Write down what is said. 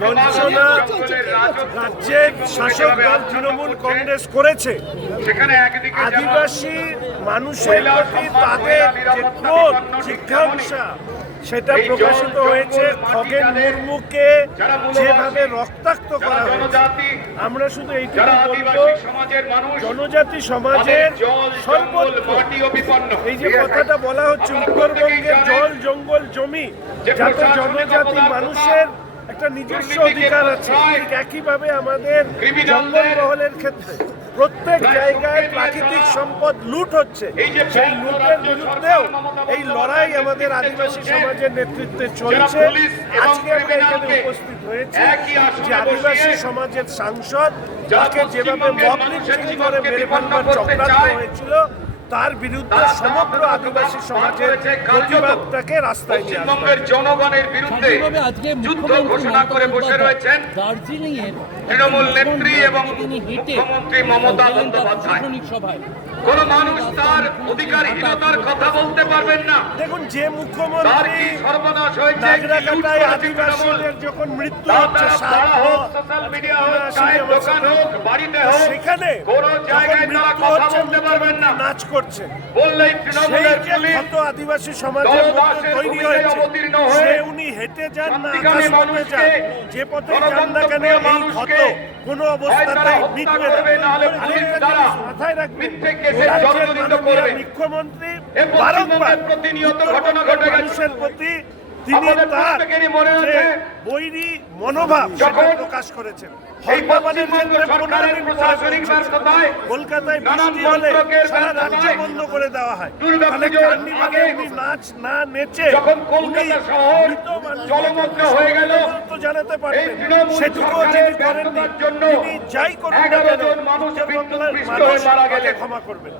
বঞ্চনা রাজ্যের শাসক দল তৃণমূল কংগ্রেস করেছে। আদিবাসী মানুষের প্রতি তাদের যে ক্রোধ, জিজ্ঞাসা, সেটা প্রকাশিত হয়েছে খগেন মুর্মুকে যেভাবে রক্তাক্ত করা হয়েছে। আমরা শুধু এইটুকু বলবো, জনজাতি সমাজের সর্বত্র এই যে কথাটা বলা হচ্ছে, উত্তরবঙ্গের জল, জঙ্গল, জমি, যাতে জনজাতি মানুষের একটা নিজস্ব অধিকার আছে, ঠিক একইভাবে আমাদের জঙ্গলমহলের ক্ষেত্রে প্রত্যেক জায়গায় প্রাকৃতিক সম্পদ লুট হচ্ছে। সেই লুটের বিরুদ্ধেও এই লড়াই আমাদের আদিবাসী সমাজের নেতৃত্বে চলছে। আজকে আমরা এখানে উপস্থিত হয়েছি যে আদিবাসী সমাজের সাংসদ যাকে যেভাবে মব লিঞ্চিং করে মেরে ফেলবার চক্রান্ত হয়েছিল, তার বিরুদ্ধে সমগ্র আদিবাসী সমাজের প্রতিবাদটাকে রাস্তায় নিয়ে আসবে। জনগণের বিরুদ্ধে যুদ্ধ ঘোষণা করে বসে রয়েছেন তৃণমূল নেত্রী এবং মুখ্যমন্ত্রী মমতা বন্দ্যোপাধ্যায়। কোন মানুষ তার অধিকারহীনতার কথা বলতে পারবেন না। দেখুন, যে মুখ্যমন্ত্রী সর্বনাশ হয়েছে, নাগরাকাটায় আদিবাসীদের যখন মৃত্যু হচ্ছে, সেখানে নাচ করছে, কত আদিবাসী সমাজের মধ্যে তৈরি হয়েছে, সে উনি হেঁটে যান না আকাশ পথে যান, যে পথে যান না কেন, এই ক্ষত কোনো অবস্থাতেই মিটবে না। মাথায় রাখবেন, মুখ্যমন্ত্রী বারংবার মানুষের প্রতি তিনি তার বৈরী মনোভাব প্রকাশ করেছেন। কলকাতায় বৃষ্টি হলে সারা রাজ্য বন্ধ করে দেওয়া হয়, নাচ না নেচে জানাতে পারবেন, সেটুকুও যিনি করেননি, তিনি যাই করুন না কেন, মানুষ ক্ষমা করবেন।